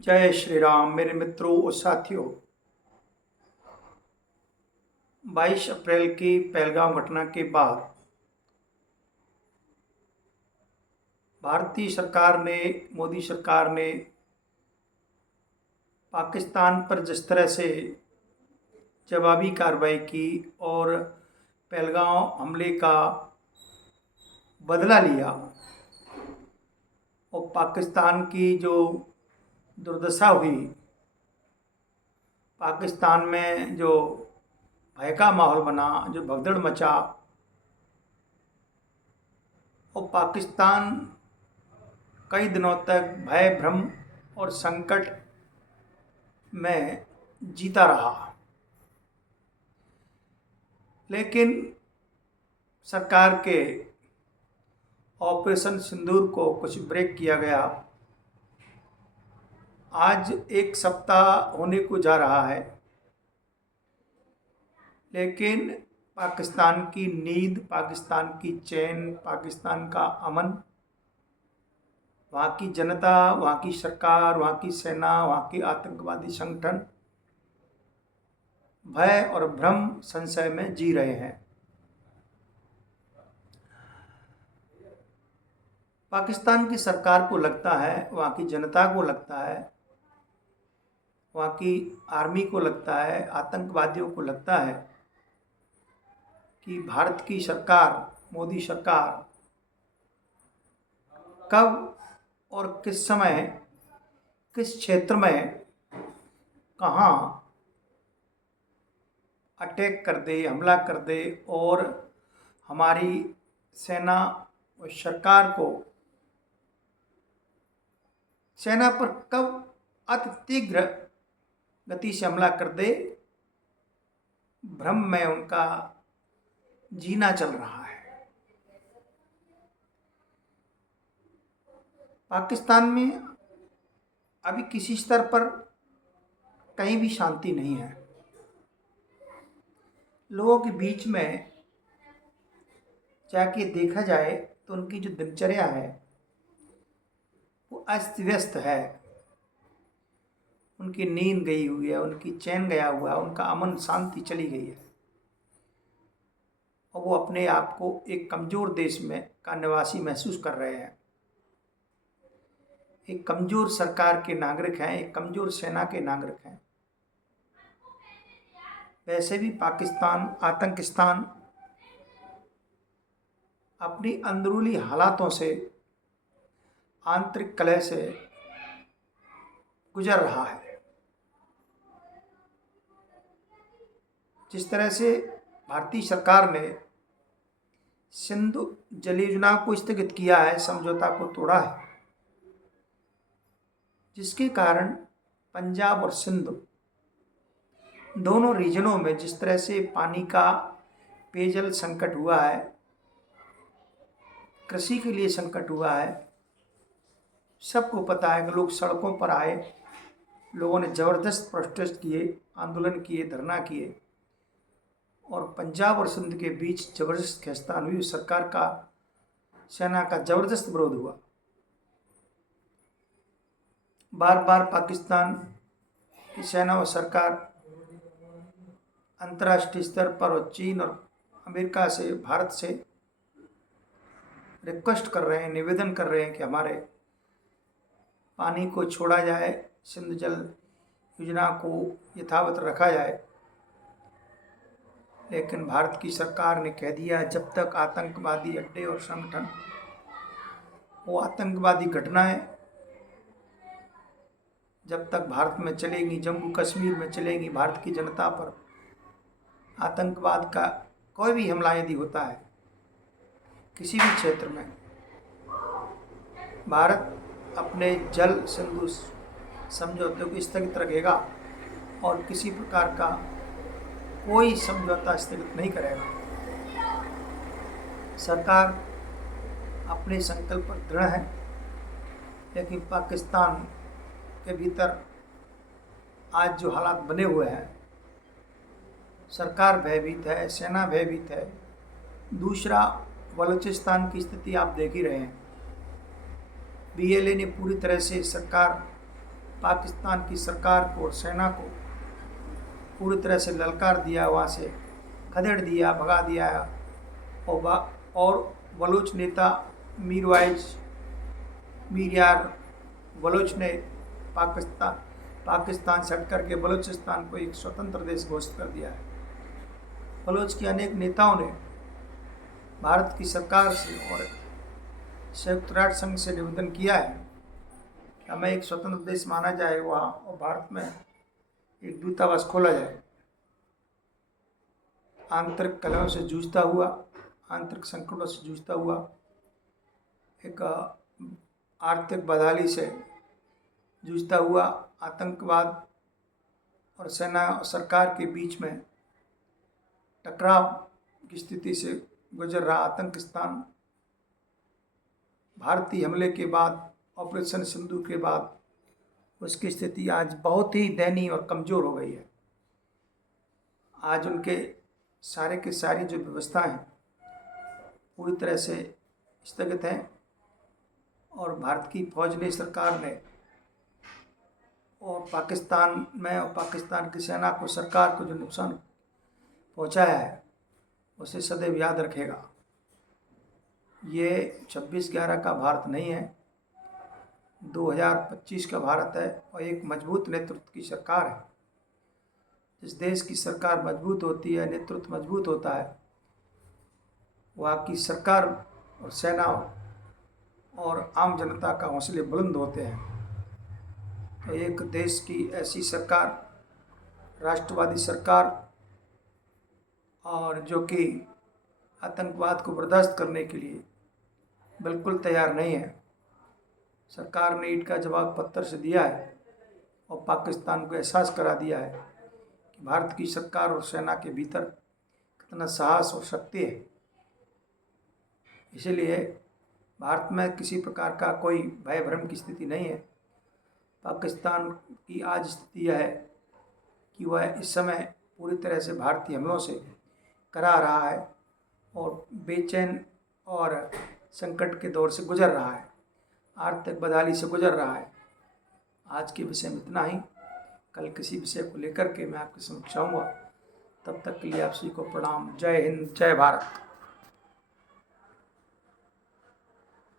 जय श्री राम मेरे मित्रों और साथियों। 22 अप्रैल की पहलगाम घटना के बाद भारतीय सरकार ने, मोदी सरकार ने पाकिस्तान पर जिस तरह से जवाबी कार्रवाई की और पहलगाम हमले का बदला लिया और पाकिस्तान की जो दुर्दशा हुई, पाकिस्तान में जो भय का माहौल बना, जो भगदड़ मचा और पाकिस्तान कई दिनों तक भय, भ्रम और संकट में जीता रहा। लेकिन सरकार के ऑपरेशन सिंदूर को कुछ ब्रेक किया गया। आज एक सप्ताह होने को जा रहा है, लेकिन पाकिस्तान की नींद, पाकिस्तान की चैन, पाकिस्तान का अमन, वहाँ की जनता, वहाँ की सरकार, वहाँ की सेना, वहाँ के आतंकवादी संगठन भय और भ्रम, संशय में जी रहे हैं। पाकिस्तान की सरकार को लगता है, वहाँ की जनता को लगता है, वहाँ की आर्मी को लगता है, आतंकवादियों को लगता है कि भारत की सरकार, मोदी सरकार कब और किस समय, किस क्षेत्र में, कहाँ अटैक कर दे, हमला कर दे और हमारी सेना और सरकार को, सेना पर कब अति तीव्र गति से हमला कर दे। भ्रम में उनका जीना चल रहा है। पाकिस्तान में अभी किसी स्तर पर कहीं भी शांति नहीं है। लोगों के बीच में जाके देखा जाए तो उनकी जो दिनचर्या है वो अस्त व्यस्त है। उनकी नींद गई हुई है, उनकी चैन गया हुआ है, उनका अमन शांति चली गई है और वो अपने आप को एक कमज़ोर देश में का निवासी महसूस कर रहे हैं। एक कमज़ोर सरकार के नागरिक हैं, एक कमज़ोर सेना के नागरिक हैं। वैसे भी पाकिस्तान, आतंकिस्तान अपनी अंदरूनी हालातों से, आंतरिक कलह से गुजर रहा है। जिस तरह से भारतीय सरकार ने सिंधु जल योजना को स्थगित किया है, समझौता को तोड़ा है, जिसके कारण पंजाब और सिंध दोनों रीजनों में जिस तरह से पानी का, पेयजल संकट हुआ है, कृषि के लिए संकट हुआ है, सबको पता है कि लोग सड़कों पर आए, लोगों ने ज़बरदस्त प्रोटेस्ट किए, आंदोलन किए, धरना किए और पंजाब और सिंध के बीच ज़बरदस्त खींचतान हुई। सरकार का, सेना का ज़बरदस्त विरोध हुआ। बार बार पाकिस्तान की सेना और सरकार अंतर्राष्ट्रीय स्तर पर और चीन और अमेरिका से, भारत से रिक्वेस्ट कर रहे हैं, निवेदन कर रहे हैं कि हमारे पानी को छोड़ा जाए, सिंध जल योजना को यथावत रखा जाए। लेकिन भारत की सरकार ने कह दिया, जब तक आतंकवादी अड्डे और संगठन, वो आतंकवादी घटनाएं जब तक भारत में चलेंगी, जम्मू कश्मीर में चलेंगी, भारत की जनता पर आतंकवाद का कोई भी हमला यदि होता है किसी भी क्षेत्र में, भारत अपने जल सिंधु समझौते को स्थगित रखेगा और किसी प्रकार का कोई समझौता स्थगित नहीं करेगा। सरकार अपने संकल्प पर दृढ़ है, लेकिन पाकिस्तान के भीतर आज जो हालात बने हुए हैं, सरकार भयभीत है, सेना भयभीत है। दूसरा, बलूचिस्तान की स्थिति आप देख ही रहे हैं। बीएलए ने पूरी तरह से सरकार पाकिस्तान की सरकार को और सेना को पूरी तरह से ललकार दिया, वहाँ से खदेड़ दिया, भगा दिया। और बलूच नेता मीर यार बलूच ने पाकिस्तान से हट करके बलूचिस्तान को एक स्वतंत्र देश घोषित कर दिया है। बलूच के अनेक नेताओं ने भारत की सरकार से और संयुक्त राष्ट्र संघ से निवेदन किया है कि हमें एक स्वतंत्र देश माना जाए वहाँ, और भारत में एक दूतावास खोला जाए। आंतरिक कलहों से जूझता हुआ, आंतरिक संकटों से जूझता हुआ, एक आर्थिक बदहाली से जूझता हुआ, आतंकवाद और सेना और सरकार के बीच में टकराव की स्थिति से गुजर रहा आतंकिस्तान, भारतीय हमले के बाद, ऑपरेशन सिंधु के बाद उसकी स्थिति आज बहुत ही दयनीय और कमज़ोर हो गई है। आज उनके सारे के सारी जो व्यवस्थाएं पूरी तरह से स्थगित हैं, और भारत की फौज ने, सरकार ने और पाकिस्तान में और पाकिस्तान की सेना को, सरकार को जो नुकसान पहुंचाया है उसे सदैव याद रखेगा। ये 26/11 का भारत नहीं है, 2025 का भारत है, और एक मजबूत नेतृत्व की सरकार है। जिस देश की सरकार मजबूत होती है, नेतृत्व मजबूत होता है, वहाँ की सरकार और सेना और आम जनता का हौसले बुलंद होते हैं। तो एक देश की ऐसी सरकार, राष्ट्रवादी सरकार, और जो कि आतंकवाद को बर्दाश्त करने के लिए बिल्कुल तैयार नहीं है, सरकार ने ईंट का जवाब पत्थर से दिया है और पाकिस्तान को एहसास करा दिया है कि भारत की सरकार और सेना के भीतर कितना साहस और शक्ति है। इसीलिए भारत में किसी प्रकार का कोई भय भ्रम की स्थिति नहीं है। पाकिस्तान की आज स्थिति यह है कि वह इस समय पूरी तरह से भारतीय हमलों से करा रहा है और बेचैन और संकट के दौर से गुजर रहा है, आर्थिक बदहाली से गुजर रहा है। आज के विषय में इतना ही। कल किसी विषय को लेकर के मैं आपके समक्ष आऊँगा। तब तक के लिए आप सभी को प्रणाम। जय हिंद, जय भारत।